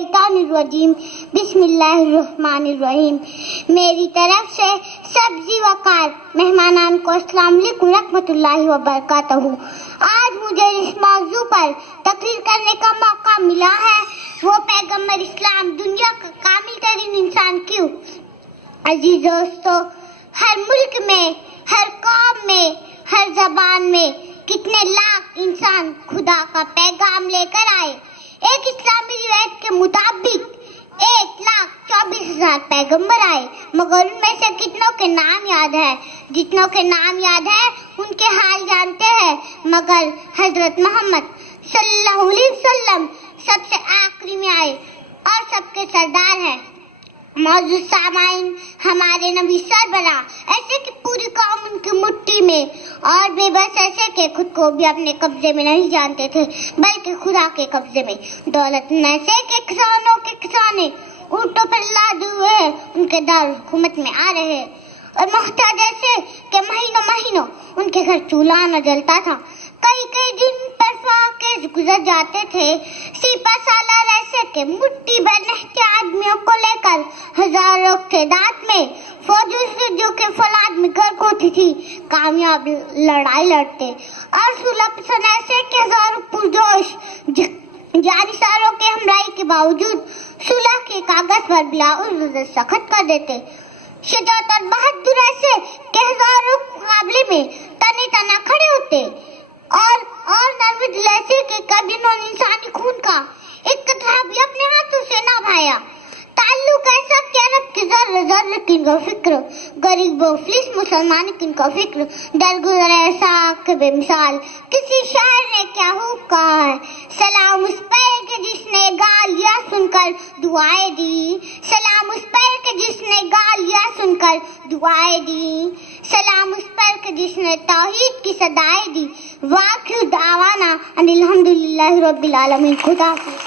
الشیطان الرجیم بسم اللہ الرحمن الرحیم. میری طرف سے سبزی وقار مہمانان کو السلام علیکم رحمۃ اللہ وبرکاتہ. آج مجھے اس موضوع پر تقریر کرنے کا موقع ملا ہے، وہ پیغمبر اسلام دنیا کا کامل ترین انسان کیوں. عزیز دوستو، ہر ملک میں، ہر قوم میں، ہر زبان میں کتنے لاکھ انسان خدا کا پیغام لے کر آئے. ایک اسلامی روایت کے مطابق 1,24,000 پیغمبر آئے، مگر ان میں سے کتنوں کے نام یاد ہے؟ جتنوں کے نام یاد ہے ان کے حال جانتے ہیں، مگر حضرت محمد صلی اللہ علیہ وسلم سب سے آخری میں آئے اور سب کے سردار ہیں. معزز سامعین، ہمارے نبی سربراہ ایسے کہ پوری قوم ان کی مٹھی میں، اور بے بس ایسے کہ خود کو بھی اپنے قبضے میں نہیں جانتے تھے بلکہ خدا کے قبضے میں. دولت ایسے کہ کسانوں کے کسانے اونٹوں پر لادے ہوئے ان کے دار حکومت میں آ رہے ہیں، اور محتاج ایسے کہ مہینوں مہینوں ان کے گھر چولہا نہ جلتا تھا. کئی دن پر فاقے گزر جاتے تھے. سپہ سالار ایسے کہ مٹھی بھر نہتے آدمیوں کو لے کر ہزاروں تعداد میں فوجوں سے جو کہ فولاد میں غرق ہوتی تھی کامیاب لڑائی لڑتے، اور صلح پسند ایسے کہ ہزاروں پرجوش جانثاروں کے ہمراہی کے باوجود صلح کے کاغذ پر بلا عذر دستخط کر دیتے. شجاعت اور بہادر ایسے کہ ہزاروں مقابلے میں تنے تنا کھڑے ہوتے، اور نرم دل ایسے کہ کبھی انہوں نے انسانی خون کا ایک قطرہ بھی اپنے ہاتھوں سے نہ بہایا. تعلق ایسا کہ عرب کے ذرے ذرے کی ان کا فکر، غریب و فلس مسلمان کی ان کا فکر، درگزر ایسا کہ بے مثال. کسی شاعر نے کیا خوب کہا ہے، سلام اس پر کہ جس نے گالیاں سن کر دعائیں دی، سلام اس پر کہ جس نے گالیاں سن کر دعائیں دی، سلام اس پر کہ جس نے توحید کی صدائیں دی. واخر دعوانا ان الحمدللہ رب العالمین. خدا حافظ.